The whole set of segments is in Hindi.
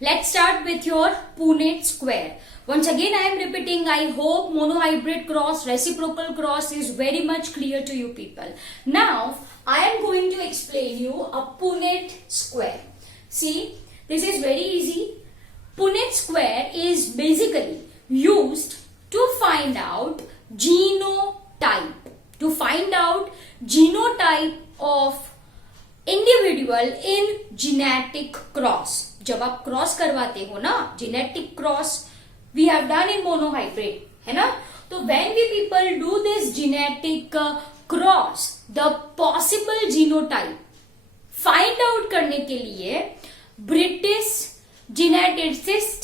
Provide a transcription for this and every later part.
Let's start with your Punnett square. Once again I am repeating, I hope monohybrid cross, reciprocal cross is very much clear to you people. Now I am going to explain you a Punnett square. See, this is very easy. Punnett square is basically used to find out genotype. To find out genotype of individual in genetic cross. जब आप क्रॉस करवाते हो ना, genetic cross we have done in monohybrid, है ना. तो when we people do this genetic cross, the possible genotype find out करने के लिए British geneticist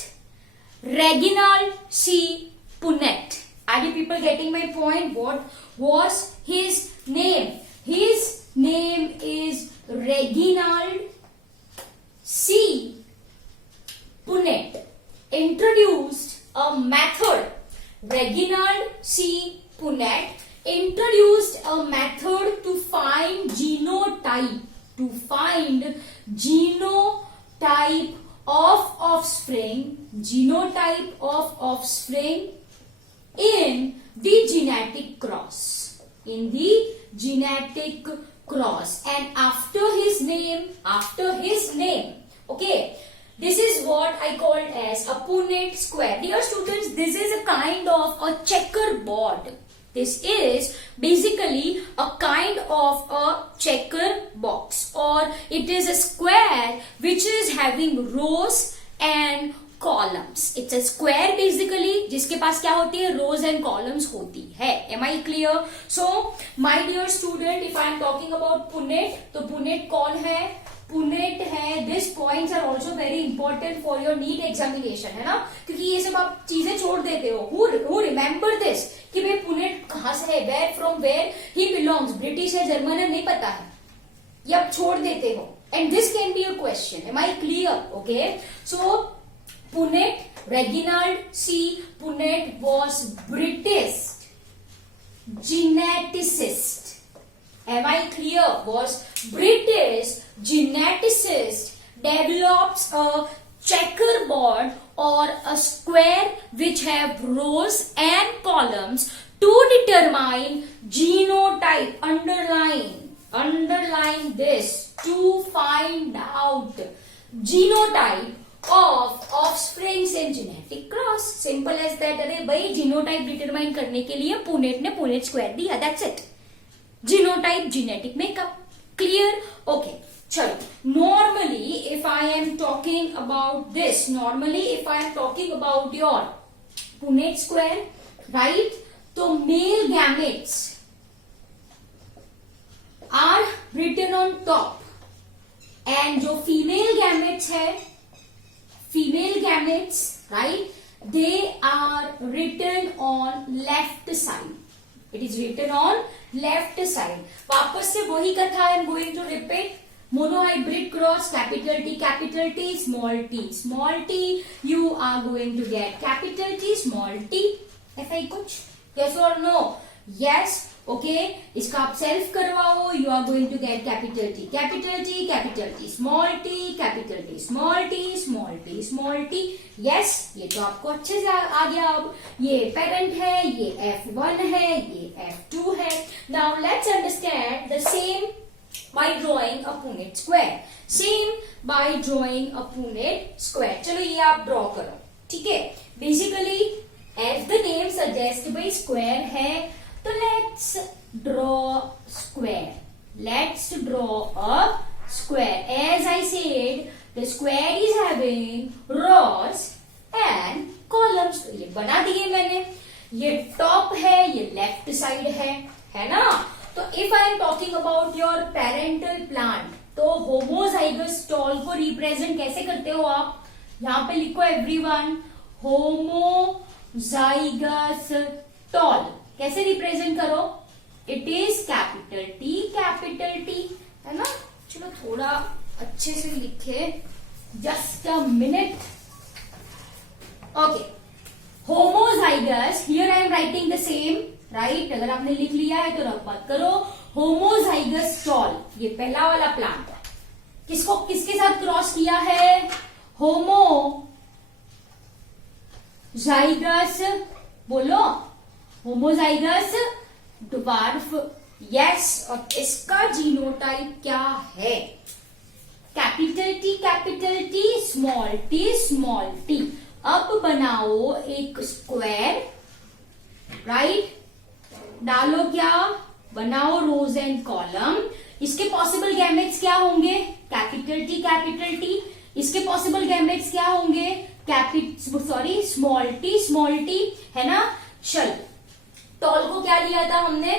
Reginald C Punnett. Are you people getting my point? What was his name? His name is Reginald C. Punnett. Introduced a method. Reginald C. Punnett introduced a method to find genotype. To find genotype of offspring. Genotype of offspring in the genetic cross. In the genetic cross. And after his name, okay, this is what I called as a Punnett square. Dear students, this is a kind of a checkerboard. This is basically a kind of a checker box, or it is a square which is having rows and columns. It's a square basically जिसके पास क्या होती है? rows and columns होती है. Am I clear? So my dear student, if I am talking about Punnett, तो Punnett कौन है? Punnett है. These points are also very important for your NEET examination, है ना, क्योंकि ये सब आप चीजें छोड़ देते हो. Who remember this कि भाई Punnett कहाँ से है? Where from where he belongs? British है, German है, नहीं पता है, ये आप छोड़ देते हो. And this can be a question. Am I clear? Okay. So Punnett, Reginald C. Punnett was British geneticist. Am I clear? Was British geneticist. Develops a checkerboard or a square which have rows and columns to determine genotype. Underline this. To find out genotype of offsprings in genetic cross. Simple as that. अरे भाई जीनोटाइप डिटरमाइन करने के लिए पुनेट ने पुनेट स्क्वायर दिया. That's it. Genotype, genetic makeup. Clear? Okay, चलो. Normally if I am talking about this, normally if I am talking about your Punnett square, right, तो male gametes are written on top and जो फीमेल gametes है, female gametes, right, they are written on left side. It is written on left side. वापस से वही कथा I am going to repeat. Monohybrid cross, capital T, small t, you are going to get capital T, small t. ऐसा ही कुछ? Yes or no? Yes. Okay, इसका आप सेल्फ करवाओ. You are going to get capital T, small t, capital T, small t. Yes, ये तो आपको अच्छे से आ गया. अब ये पेरेंट है, ये F1 है, ये F2 है. Now let's understand the same by drawing a Punnett square. चलो ये आप ड्रॉ करो, ठीक है. Basically as the name suggests भाई स्क्वायर है, तो let's draw square. Let's draw a square. As I said, the square is having rows and columns. तो ये बना दिए मैंने. ये टॉप है, ये लेफ्ट साइड है ना. तो if I am talking about your parental plant, तो होमोजाइगस टॉल को रिप्रेजेंट कैसे करते हो आप? यहाँ पे लिखो एवरीवन, होमोजाइगस टॉल कैसे रिप्रेजेंट करो? इट इज कैपिटल टी, है ना. चलो थोड़ा अच्छे से लिखे. Just a minute. Okay, homozygous. Here I am writing the same, right. अगर आपने लिख लिया है तो रख बात करो. होमोजाइगस टॉल, ये पहला वाला प्लांट किसको किसके साथ क्रॉस किया है? होमो जाइगस, बोलो, होमोजाइगस ड्वार्फ, यस। और इसका जीनोटाइप क्या है? Capital T, small T. अब बनाओ एक स्क्वायर, राइट, डालो क्या, बनाओ रोज एंड कॉलम। इसके पॉसिबल गैमेट्स क्या होंगे? Capital T. इसके पॉसिबल गैमेट्स क्या होंगे? स्मॉल टी, है ना। चल, टॉल को क्या लिया था हमने?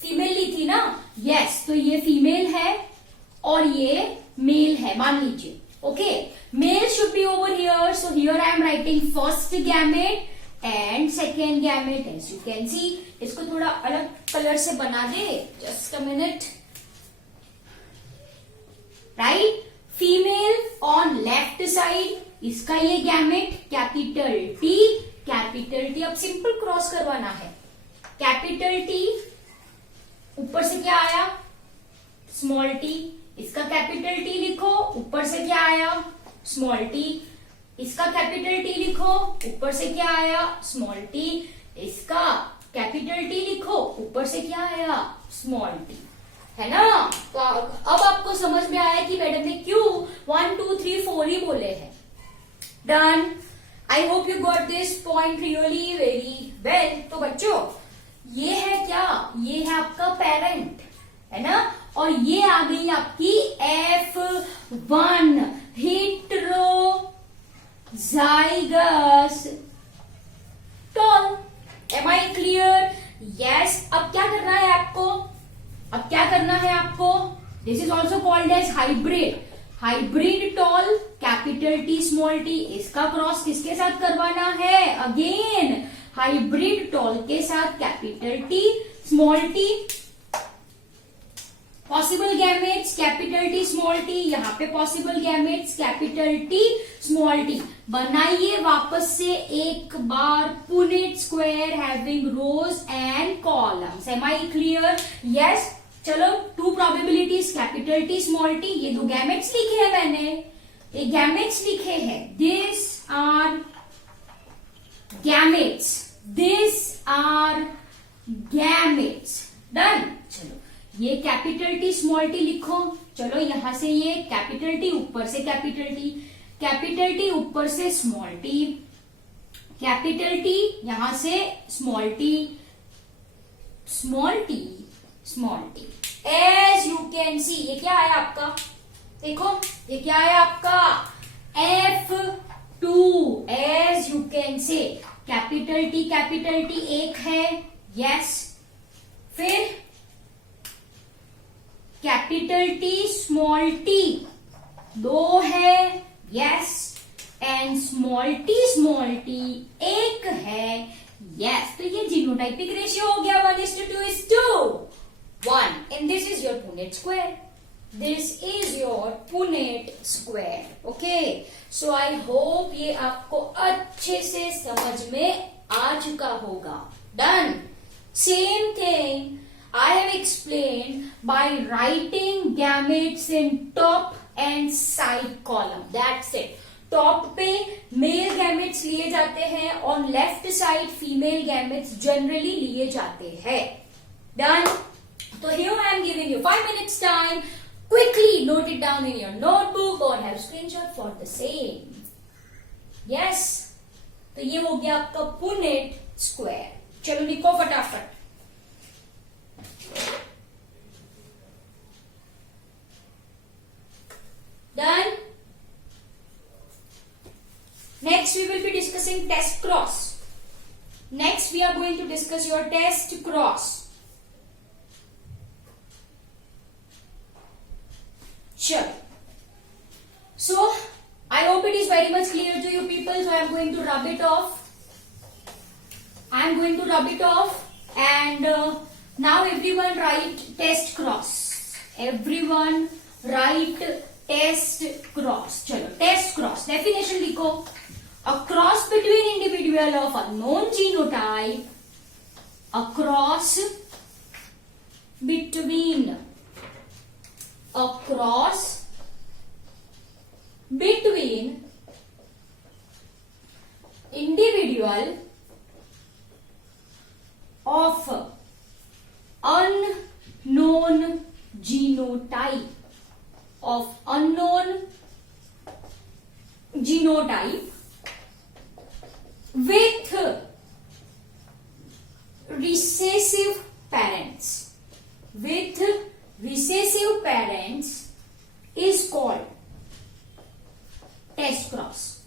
फीमेल ली थी ना, यस। तो ये फीमेल है और ये मेल है, मान लीजिए, okay. Male should be over here, so here I am writing first gamete and second gamete, as you can see. इसको थोड़ा अलग कलर से बना दे, just a minute, right. Female on left side, इसका ये गैमेट कैपिटल टी। अब सिंपल क्रॉस करवाना है। कैपिटल टी, ऊपर से क्या आया? Small T. इसका कैपिटल टी लिखो, ऊपर से क्या आया? Small T. इसका कैपिटल टी लिखो, ऊपर से क्या आया? Small T. इसका कैपिटल टी लिखो, ऊपर से क्या आया? स्मॉल टी, है ना। तो अब आपको समझ में आया कि मैडम ने क्यों 1 2 3 4 ही बोले हैं। Done. I hope you got this point really very well. तो बच्चों, ये है क्या? ये है आपका पेरेंट, है ना। और ये आ गई आपकी F1 heterozygous tall. Am I clear? Yes. अब क्या करना है आपको? This is also called as hybrid tall, capital T small T. इसका क्रॉस किसके साथ करवाना है? अगेन हाइब्रिड टॉल के साथ capital T small T. Possible gametes capital T small T, यहाँ पे possible gametes capital T small T. बनाइए वापस से एक बार Punnett square having rows and columns. Am I clear? Yes. चलो, 2 probabilities capital T small T. ये 2 गैमेट्स लिखे हैं मैंने, ये गैमेट्स लिखे हैं। This are gametes, done. चलो, ये कैपिटल टी स्मॉल टी लिखो। चलो, यहां से ये कैपिटल टी, ऊपर से कैपिटल टी ऊपर से स्मॉल टी, कैपिटल टी, यहां से small T. As you can see, ये क्या है आपका? देखो, ये क्या है आपका? F2। As you can say, capital T एक है, यस। फिर कैपिटल टी स्मॉल टी 2 है, यस। एंड स्मॉल टी एक है, यस। तो ये जीनोटाइपिक रेशियो हो गया 1:2:1 and this is your Punnett square. Okay, so I hope ये आपको अच्छे से समझ में आ चुका होगा। Done. Same thing I have explained by writing gametes in top and side column. That's it. Top पे मेल गैमेट्स लिए जाते हैं, on left side female gametes generally लिए जाते हैं। डन। तो here I am giving you 5 minutes time. Quickly note it down in your notebook or have screenshot for the same. Yes. तो ये हो गया आपका पुनेट स्क्वायर। चलो लिखो फटाफट। Done. Next we will be discussing test cross. Next we are going to discuss your test cross. Sure. So I hope it is very much clear to you people. So I am going to rub it off. And now everyone write test cross. Everyone write test cross. चलो test cross definition लिखो. A cross between individual of unknown genotype. A cross between individual individual of unknown genotype with recessive parents is called test cross.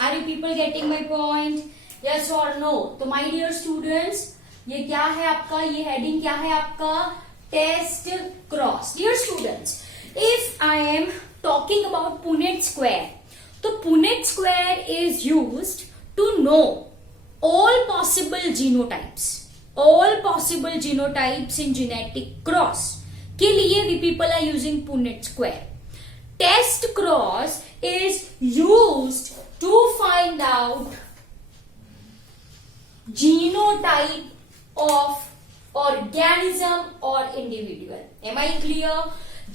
Are you people getting my point? Yes or no? तो my dear students, ये क्या है आपका, ये हेडिंग क्या है आपका, test cross. Dear students, if I am talking about Punnett square, तो Punnett square is used to know all possible genotypes in genetic cross के लिए we people are using Punnett square. Test cross is used to find out genotype of organism or individual. Am I clear?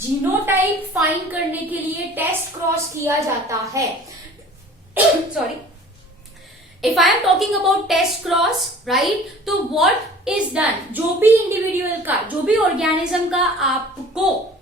Genotype find करने के लिए टेस्ट क्रॉस किया जाता है. Sorry, if I am talking about test cross, right, तो व्हाट इज डन, जो भी इंडिविजुअल का, जो भी ऑर्गेनिज्म का आपको,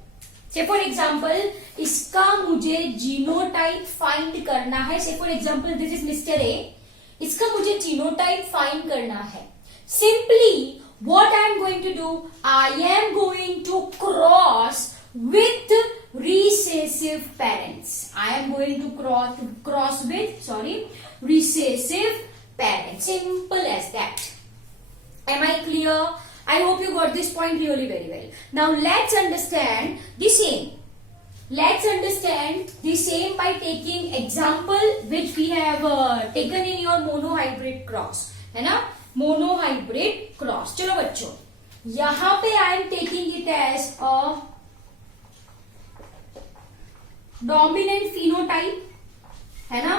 से फॉर एग्जाम्पल इसका मुझे जीनोटाइप फाइंड करना है. से for example this is mister A, इसका मुझे जीनोटाइप फाइंड करना है. Simply what I am going to do, I am going to cross with recessive parents. I am going to cross with, recessive parents. Simple as that. Am I clear? I hope you got this point really very well. Now let's understand the same. Let's understand the same by taking example which we have taken in your monohybrid cross. है ना? Monohybrid cross. चलो बच्चों, यहां पे I am taking it as a dominant phenotype, है ना.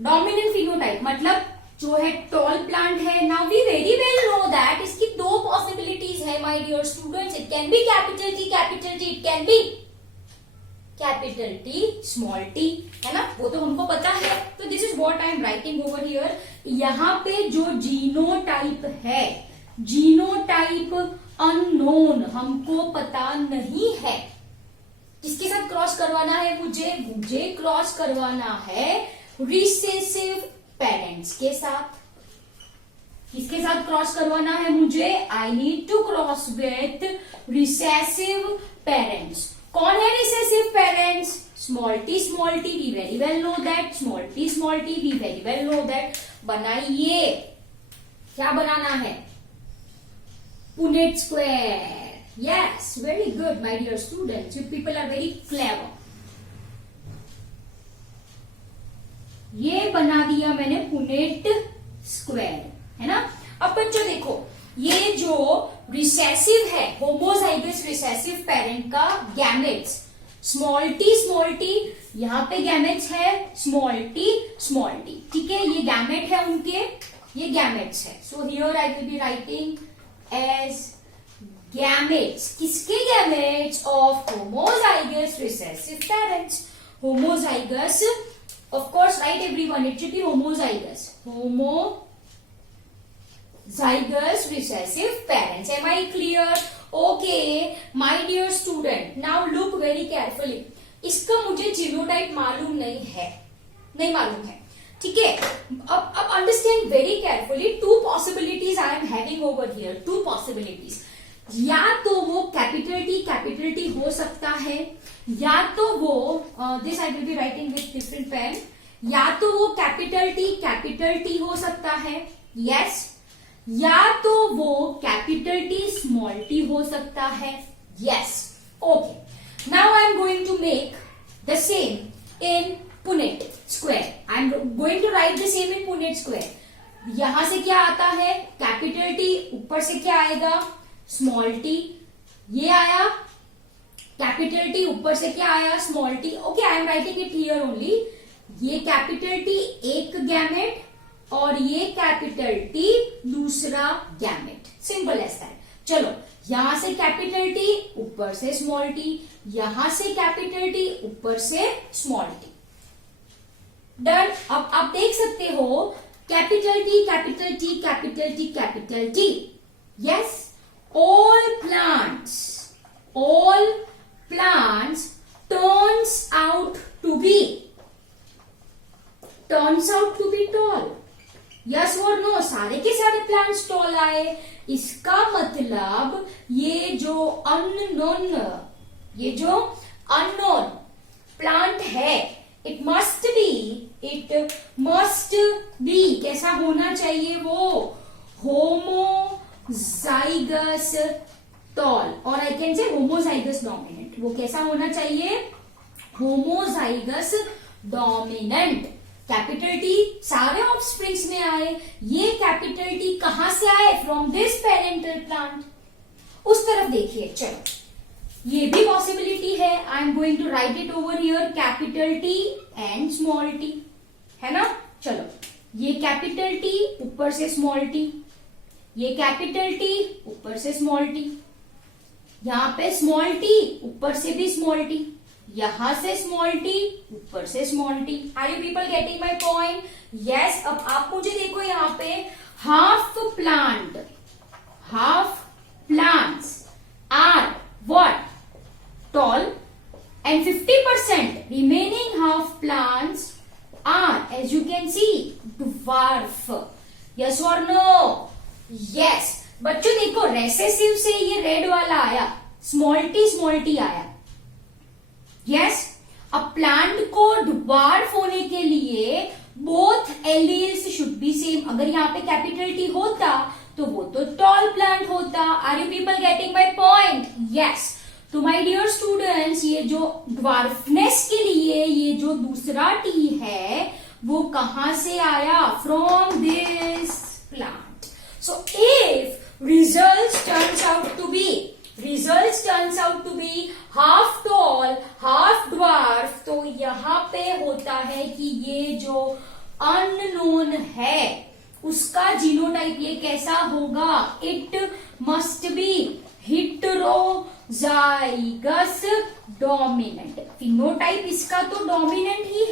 डोमिनेंट फिनोटाइप मतलब जो है टॉल प्लांट है. Now we very well know that इसकी दो पॉसिबिलिटीज है my dear students. It can be capital T, it can be capital T, small T, है ना, वो तो हमको पता है. तो this is what I am writing over here. यहाँ पे जो जीनोटाइप है, जीनोटाइप अननोन, हमको पता नहीं है. किसके साथ क्रॉस करवाना है मुझे क्रॉस करवाना है रिसेसिव पेरेंट्स के साथ. किसके साथ क्रॉस करवाना है मुझे? I need to cross with recessive parents. कौन है recessive parents? Small T, we very well know that. Small T, we very well know that. बनाइए, क्या बनाना है? Punnett square. Yes, very good my dear students, you people are very clever. ये बना दिया मैंने पुनेट स्क्वायर, है ना. अब बच्चों देखो, ये जो रिसेसिव है, होमोजाइगस रिसेसिव पेरेंट का गैमेट्स स्मॉल टी, यहाँ पे गैमेट्स है स्मॉल टी, ठीक है. ये गैमेट है उनके, ये गैमेट्स है. So here I will be writing as gametes. किसके gametes? Of homozygous recessive parents. Homozygous, of course, right everyone, it should be homozygous. Zygous recessive parents. Am I clear? Okay, my dear student. Now look very carefully. इसका मुझे जीनोटाइप मालूम नहीं मालूम है, ठीक है. अब understand very carefully. To possibilities I am having over here. To possibilities. या तो वो कैपिटल टी हो सकता है, या तो वो this I will be writing with different pen. या तो वो कैपिटल टी हो सकता है, यस. या तो वो कैपिटल टी स्मॉल टी हो सकता है, yes. Okay, now I am going to make the same in Punnett square. I am going to write the same in Punnett square. यहां से क्या आता है? Capital T. ऊपर से क्या आएगा? Small T. ये आया कैपिटल टी, ऊपर से क्या आया? Small T. Okay, I am writing it here only. ये कैपिटल टी एक गैमेट और ये कैपिटल टी दूसरा गैमेट. Simple as that. चलो, यहां से कैपिटल टी, ऊपर से स्मॉल टी, यहां से कैपिटल टी, ऊपर से स्मॉल टी. डन। अब आप देख सकते हो capital T capital T capital T capital T. Yes, all plants turns out to be tall। Yes और नो, सारे के सारे प्लांट्स टॉल आए। इसका मतलब ये जो अननोन प्लांट है, इट मस्ट बी कैसा होना चाहिए? वो होमोजाइगस टॉल, और I can say homozygous dominant. वो कैसा होना चाहिए? Homozygous dominant. कैपिटल टी सारे ऑफस्प्रिंग्स में आए। ये कैपिटल टी कहां से आए? From this parental plant. उस तरफ देखिए, चलो ये भी पॉसिबिलिटी है। I am going to write it over here, capital T and small T, है ना। चलो, ये कैपिटल टी ऊपर से स्मॉल टी, ये कैपिटल टी ऊपर से स्मॉल टी, यहां पे स्मॉल टी ऊपर से भी स्मॉल टी, यहां से स्मॉल टी ऊपर से small T. Are you people getting my point? Yes. अब आप मुझे देखो यहाँ पे, half plants are what? Tall, and 50% remaining half plants are, as you can see, dwarf। yes or no? yes। बच्चों देखो, रेसेसिव से ये रेड वाला आया, स्मॉल टी आया। यस। अब प्लांट को ड्वार्फ होने के लिए both alleles should be same. अगर यहाँ पे कैपिटल टी होता तो वो तो टॉल प्लांट होता। Are you people getting my point? Yes. तो माय डियर स्टूडेंट्स, ये जो ड्वार्फनेस के लिए ये जो दूसरा टी है वो कहां से आया? From this plant. So if results turns out to be half tall half dwarf, तो यहाँ पे होता है कि ये जो अननोन है उसका जीनोटाइप ये कैसा होगा? It must be heterozygous dominant. Phenotype इसका तो डोमिनेंट ही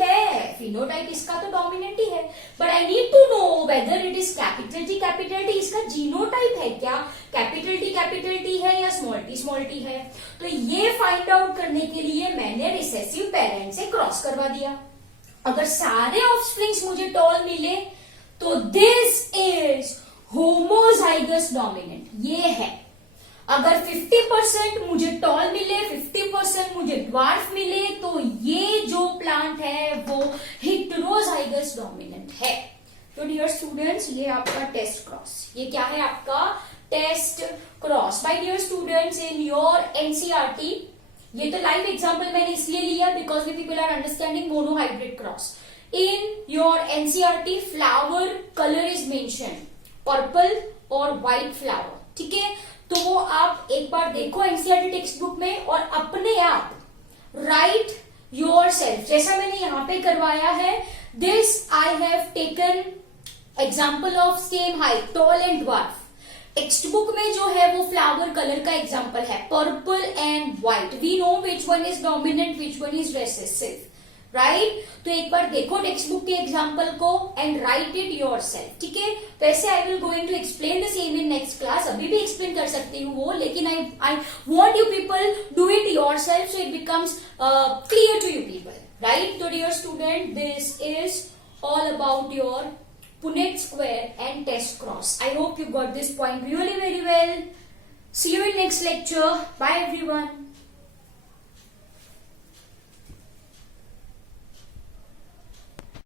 है, but I need to know whether it is capital T इसका जीनोटाइप है क्या? कैपिटल टी है या स्मॉल टी है? तो ये फाइंड आउट करने के लिए मैंने रिसेसिव पेरेंट से क्रॉस करवा दिया। अगर सारे ऑफस्प्रिंग्स मुझे टॉल मिले तो दिस इज होमोजाइगस डोमिनेंट, ये है। अगर 50% मुझे टॉल मिले, 50% मुझे ड्वार्फ मिले, तो ये जो प्लांट है वो हेटेरोजाइगस डोमिनेंट है। तो डियर स्टूडेंट्स, ये आपका टेस्ट क्रॉस, ये क्या है आपका? Test cross. Bye dear students, in your NCERT, ये तो लाइव एग्जांपल मैंने इसलिए लिया because we people are understanding monohybrid cross. In your NCERT flower colour is mention, purple और व्हाइट फ्लावर, ठीक है। तो वो आप एक बार देखो एनसीईआरटी टेक्स्ट बुक में और अपने आप राइट योरसेल्फ, जैसा मैंने यहाँ पे करवाया है। This I have taken example of same height, tall and dwarf. Text book में जो है वो फ्लावर कलर का एग्जाम्पल है, purple and white. We know which one is dominant, which one is recessive, right. तो एक बार देखो टेक्स्ट बुक के एग्जाम्पल को एंड राइट इट योरसेल्फ, ठीक है। वैसे I will going to explain the same in next class, अभी भी एक्सप्लेन कर सकती हूँ वो, लेकिन I want you people do it yourself so it becomes clear to you people, right. तो dear student, this is all about your Punnett square and test cross. I hope you got this point really very well. See you in next lecture. Bye everyone.